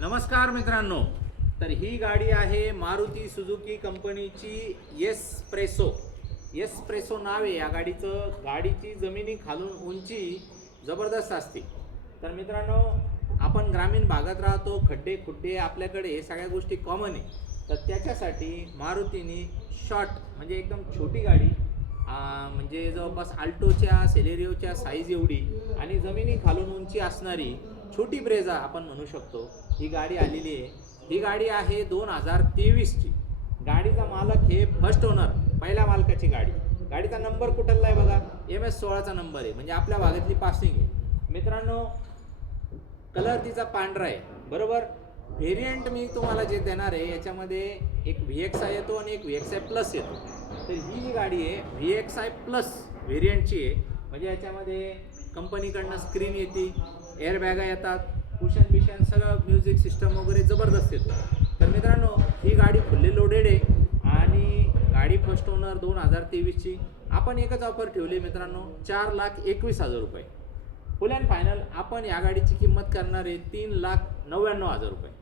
नमस्कार मित्रांनो, तर ही गाडी आहे मारुती सुझुकी कंपनीची एस्प्रेसो नाव आहे या गाडीचं। गाडीची जमिनी खालून उंची जबरदस्त असते। तर मित्रांनो, आपण ग्रामीण भागात राहतो, खड्डे खुड्डे आपल्याकडे हे सगळ्या गोष्टी कॉमन आहे। तर त्याच्यासाठी मारुतीने शॉर्ट म्हणजे एकदम छोटी गाडी म्हणजे जवळपास अल्टोच्या सेलेरियोच्या साईज एवढी आणि जमिनी खालून उंची असणारी छोटी ब्रेझा आपण म्हणू शकतो, ही गाडी आलेली आहे। ही गाडी आहे 2023ची। गाडीचा मालक हे फर्स्ट ओनर, पहिल्या मालकाची गाडी। गाडीचा नंबर कुठला आहे बघा, MS16चा नंबर आहे, म्हणजे आपल्या भागातली पासिंग आहे। मित्रांनो, कलर तिचा पांढरा आहे बरोबर। व्हेरियंट मी तुम्हाला जे देणार आहे याच्यामध्ये एक VXI येतो आणि एक VXI प्लस येतो। तर ही जी गाडी आहे VXI प्लस व्हेरियंटची आहे, म्हणजे याच्यामध्ये कंपनीकडनं स्क्रीन येते, एअरबॅगा येतात, कुशन बिशन सगळं म्युझिक सिस्टम वगैरे जबरदस्त येतो। तर मित्रांनो, ही गाडी फुल्ली लोडेड आहे आणि गाडी फर्स्ट ओनर 2023ची। आपण एकच ऑफर ठेवली मित्रांनो, 4,21,000 रुपये फुल अँड फायनल। आपण या गाडीची किंमत करणार आहे 3,99,000 रुपये।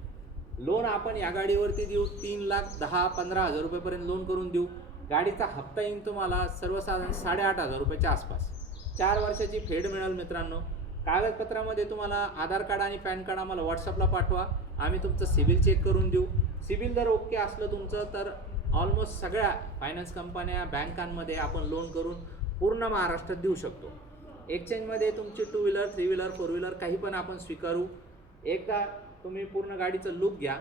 लोन आपण या गाडीवरती देऊ 3,10-15,000 रुपयेपर्यंत लोन करून देऊ। गाडीचा हप्ता येईल तुम्हाला सर्वसाधारण 8,500 रुपयाच्या आसपास। 4 वर्षाची फेड मिळेल मित्रांनो। कागदपत्रामध्ये तुम्हाला आधार कार्ड आणि पॅन कार्ड आम्हाला व्हॉट्सअपला पाठवा, आम्ही तुमचं सिबिल चेक करून देऊ। सिबिल जर ओके असलं तुमचं, तर ऑलमोस्ट सगळ्या फायनान्स कंपन्या बँकांमध्ये आपण लोन करून पूर्ण महाराष्ट्रात देऊ शकतो। एक्सचेंजमध्ये तुमची 2 व्हीलर 3 व्हीलर 4 व्हीलर काही पण आपण स्वीकारू। एकदा तुम्ही पूर्ण गाडीचं लुक घ्या।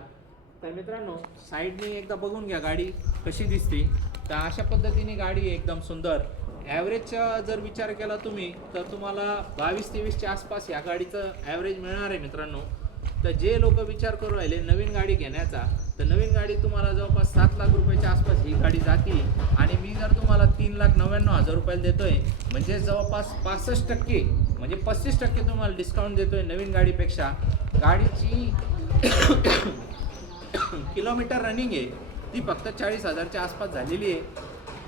तर मित्रांनो, साईडनी एकदा बघून घ्या गाडी कशी दिसते। तर अशा पद्धतीने गाडी एकदम सुंदर। ॲव्हरेजचा जर विचार केला तुम्ही, तर तुम्हाला 22-23च्या आसपास या गाडीचं ॲव्हरेज मिळणार आहे मित्रांनो। तर जे लोक विचार करू राहिले नवीन गाडी घेण्याचा, तर नवीन गाडी तुम्हाला जवळपास 7 लाख रुपयाच्या आसपास ही गाडी जाते आणि मी जर तुम्हाला 3,99,000 रुपयाला देतोय, म्हणजे जवळपास 65% म्हणजे 35% तुम्हाला डिस्काउंट देतोय नवीन गाडीपेक्षा। गाडीची किलोमीटर रनिंग आहे ती फक्त 40,000च्या आसपास झालेली आहे।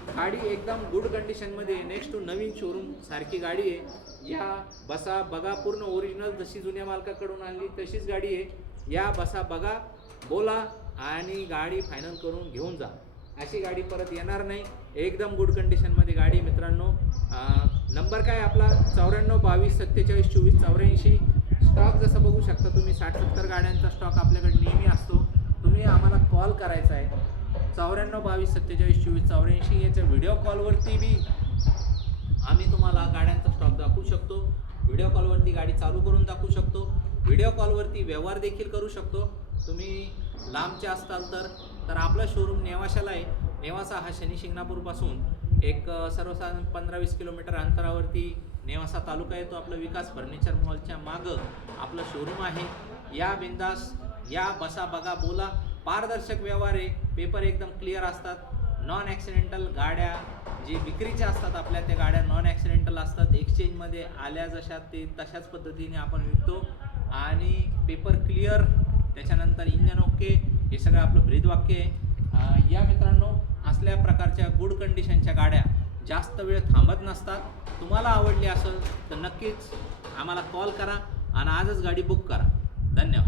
गाडी एकदम गुड कंडिशनमध्ये, नेक्स्ट टू नवीन शोरूम सारखी गाडी आहे। या बसा बघा, पूर्ण ओरिजिनल जशी जुन्या मालकाकडून आणली तशीच गाडी आहे। या बसा बघा, बोला आणि गाडी फायनल करून घेऊन जा। अशी गाडी परत येणार नाही, एकदम गुड कंडिशनमध्ये गाडी मित्रांनो। नंबर काय आपला 94 22 47 24 84। स्टॉक जसं बघू शकता तुम्ही, 60-70 गाड्यांचा स्टॉक आपल्याकडे नेहमी असतो। तुम्ही आम्हाला कॉल करायचा आहे 94 22 47 24 84। याच्या व्हिडिओ कॉलवरती बी आम्ही तुम्हाला गाड्यांचा स्टॉक दाखवू शकतो, व्हिडिओ कॉलवरती गाडी चालू करून दाखवू शकतो, व्हिडिओ कॉलवरती व्यवहार देखील करू शकतो। तुम्ही लांबचे असताल तर आपलं शोरूम नेवाशाला आहे। नेवासा हा शनी शिंगणापूरपासून एक सर्वसाधारण 15-20 किलोमीटर अंतरावरती नेवासा तालुका येतो। आपलं विकास फर्निचर मॉलच्या मागं आपलं शोरूम आहे। या बिंदास या, बसा बघा बोला। पारदर्शक व्यवहार आहे, पेपर एकदम क्लिअर असतात। नॉन ॲक्सिडेंटल गाड्या जी विक्रीच्या असतात आपल्या, त्या गाड्या नॉन ॲक्सिडेंटल असतात। एक्सचेंजमध्ये आल्या जशा ते तशाच पद्धतीने आपण विकतो आणि पेपर क्लिअर, त्याच्यानंतर इंजन ओके, हे सगळं आपलं ब्रीदवाक्य आहे। या मित्रांनो, असल्या प्रकारच्या गुड कंडिशनच्या गाड्या जास्त वेळ थांबत नसतात। तुम्हाला आवडली असेल तर नक्कीच आम्हाला कॉल करा आणि आजच गाडी बुक करा। धन्यवाद।